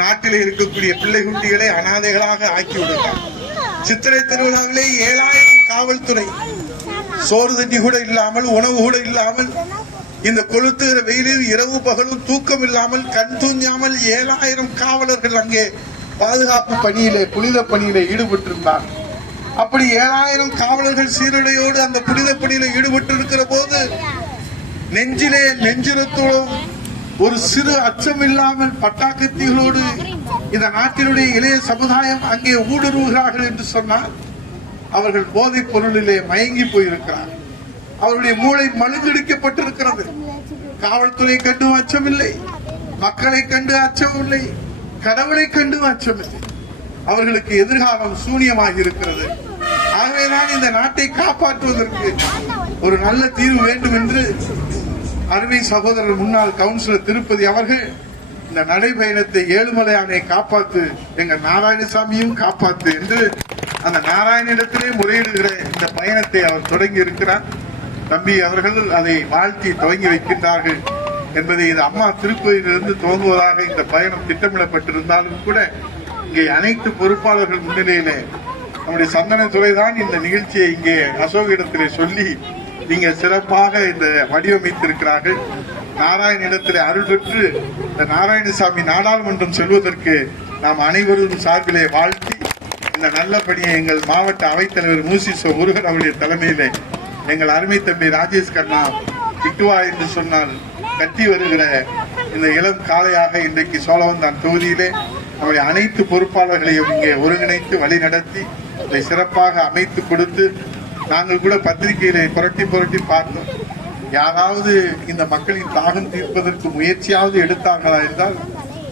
நாட்டில் இருக்கக்கூடிய பிள்ளை குட்டிகளை அனாதைகளாக ஆக்கி விடுகிறார். சித்திரை திருவிழாவிலே 7000 காவல்துறை சோறு தண்ணி கூட இல்லாமல், உணவு கூட இல்லாமல், இந்த கொளுத்துகிற வெயிலில் இரவு பகலும் தூக்கம் இல்லாமல், கண் தூங்காமல் 7000 காவலர்கள் அங்கே பாதுகாப்பு பணியிலே, புனித பணியிலே ஈடுபட்டிருந்தார். அப்படி 7000 காவலர்கள் சீருடையோடு அந்த புனித பணியில ஈடுபட்டு இருக்கிற போது நெஞ்சிலே நெஞ்சிரத்தோடும் ஒரு சிறு அச்சம் இல்லாமல் பட்டாக்கத்திகளோடு இந்த நாட்டினுடைய இளைய சமுதாயம் அங்கே ஊடுருவுகிறார்கள் என்று சொன்னால் அவர்கள் போதைப் பொருளிலே மயங்கி போயிருக்கிறார். அவருடைய மூளை மழுங்கடிக்கப்பட்டிருக்கிறது. காவல்துறை கண்டு அச்சமில்லை, மக்களை கண்டு அச்சமில்லை, கடவுளை கண்டு அச்சமில்லை. அவர்களுக்கு எதிர்காலம் சூனியமாக இருக்கிறது. ஆகவேதான் இந்த நாட்டை காப்பாற்றுவதற்கு ஒரு நல்ல தீர்வு வேண்டும் என்று அருமை சகோதரர் முன்னாள் கவுன்சிலர் திருப்பதி அவர்கள் இந்த நடைபயணத்தை ஏழுமலையானை காப்பாத்து, எங்க நாராயணசாமியும் காப்பாத்து என்று அந்த நாராயணனிடத்திலே முறையிடுகிற இந்த பயணத்தை அவர் தொடங்கி இருக்கிறார். தம்பி அவர்கள் அதை வாழ்த்தி துவங்கி வைக்கின்றார்கள் என்பதை இது அம்மா திருப்பதியிலிருந்து துவங்குவதாக இந்த பயணம் திட்டமிடப்பட்டிருந்தாலும் கூட இங்கே அனைத்து பொறுப்பாளர்கள் முன்னிலையிலே நம்முடைய சந்தனத்துறை தான் இந்த நிகழ்ச்சியை இங்கே அசோகிடத்திலே சொல்லி நீங்க சிறப்பாக இந்த வடிவமைத்திருக்கிறார்கள். நாராயணனிடத்திலே அருள் பெற்று இந்த நாராயணசாமி நாடாளுமன்றம் செல்வதற்கு நாம் அனைவரும் சார்பிலே வாழ்த்தி இந்த நல்ல பணியை எங்கள் மாவட்ட அவைத்தலைவர் மூசிசோ முருகன் அவருடைய தலைமையிலே எங்கள் அருமை தம்பி ராஜேஷ் கண்ணா இட்டுவா என்று சொன்னால் கட்டி வருகிற இந்த இளம் காலையாக இன்றைக்கு சோழவந்தான் தொகுதியிலே நம்முடைய அனைத்து பொறுப்பாளர்களையும் இங்கே ஒருங்கிணைத்து வழி நடத்தி இதை சிறப்பாக அமைத்து கொடுத்து, நாங்கள் கூட பத்திரிகையிலே புரட்டி புரட்டி பார்த்தோம். யாராவது இந்த மக்களின் தாகம் தீர்ப்பதற்கு முயற்சியாவது எடுத்தார்களா என்றால்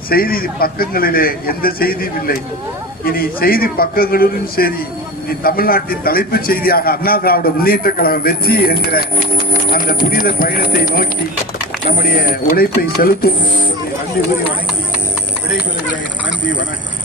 செய்தி பக்கங்களிலே எந்த செய்தியும் இல்லை. இனி செய்தி பக்கங்களிலும் சரி, இனி தமிழ்நாட்டின் தலைப்புச் செய்தியாக அண்ணா திராவிட முன்னேற்ற கழகம் வெற்றி என்கிற அந்த புனித பயணத்தை நோக்கி நம்முடைய உழைப்பை செலுத்தும் நன்றி கூறி வணங்கி விடைபெறுகிறேன். நன்றி, வணக்கம்.